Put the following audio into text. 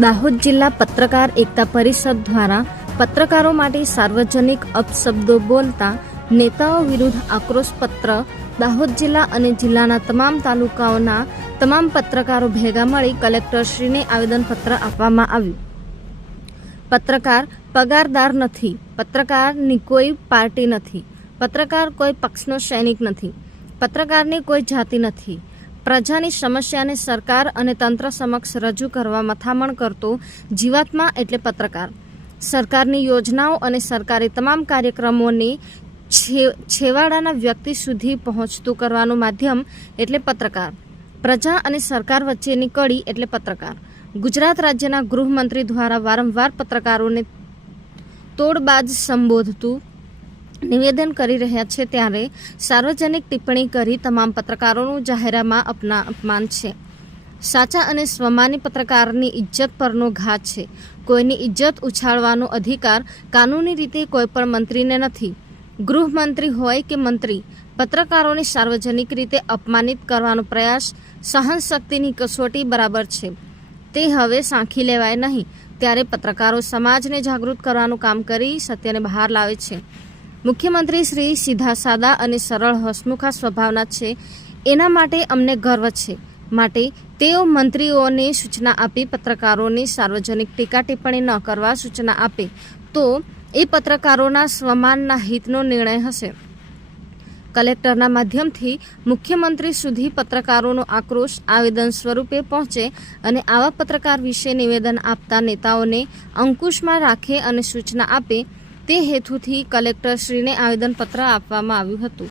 દાહોદ જિલ્લા પત્રકાર એકતા પરિષદ દ્વારા પત્રકારો માટે સાર્વજનિક અપશબ્દો બોલતા નેતાઓ વિરુદ્ધ આક્રોશ પત્ર દાહોદ જિલ્લા અને જિલ્લાના તમામ તાલુકાઓના તમામ પત્રકારો ભેગા મળી કલેક્ટરશ્રીને આવેદનપત્ર આપવામાં આવ્યું. પત્રકાર પગારદાર નથી, પત્રકારની કોઈ પાર્ટી નથી, પત્રકાર કોઈ પક્ષનો સૈનિક નથી, પત્રકારની કોઈ જાતિ નથી. પ્રજાની સમસ્યાને સરકાર અને તંત્ર સમક્ષ રજૂ કરવા મથામણ કરતો જીવાત્મા એટલે પત્રકાર. સરકારની યોજનાઓ અને સરકારી તમામ કાર્યક્રમોને છેવાડાના વ્યક્તિ સુધી પહોંચતું કરવાનું માધ્યમ એટલે પત્રકાર. પ્રજા અને સરકાર વચ્ચેની કડી એટલે પત્રકાર. ગુજરાત રાજ્યના ગૃહમંત્રી દ્વારા વારંવાર પત્રકારોને તોડબાજ સંબોધતું નિવેદન કરી રહ્યા છે, ત્યારે સાર્વજનિક ટિપ્પણી કરી તમામ પત્રકારોનું જાહેરમાં અપમાન છે. સાચા અને સ્વમાની પત્રકારની ઇજ્જત પરનો ઘા છે. કોઈની ઇજ્જત ઉછાળવાનો અધિકાર કાનૂની રીતે કોઈ પણ મંત્રીને નથી. ગૃહમંત્રી હોય કે મંત્રી, પત્રકારોને સાર્વજનિક રીતે અપમાનિત કરવાનો પ્રયાસ સહનશક્તિની કસોટી બરાબર છે. તે હવે સાંખી લેવાય નહીં. ત્યારે પત્રકારો સમાજને જાગૃત કરવાનું કામ કરી સત્યને બહાર લાવે છે. મુખ્યમંત્રી શ્રી સીધા સાદા અને સરળ હસમુખા સ્વભાવના છે, એના માટે અમને ગર્વ છે. માટે તેઓ મંત્રીઓને સૂચના આપી પત્રકારોની સાર્વજનિક ટીકા ટિપ્પણી ન કરવા સૂચના આપે તો એ પત્રકારોના સ્વમાનના હિતનો નિર્ણય હશે. કલેક્ટરના માધ્યમથી મુખ્યમંત્રી સુધી પત્રકારોનો આક્રોશ આવેદન સ્વરૂપે પહોંચે અને આવા પત્રકાર વિશે નિવેદન આપતા નેતાઓને અંકુશમાં રાખે અને સૂચના આપે તે હેતુથી કલેક્ટરશ્રીને આવેદનપત્ર આપવામાં આવ્યું હતું.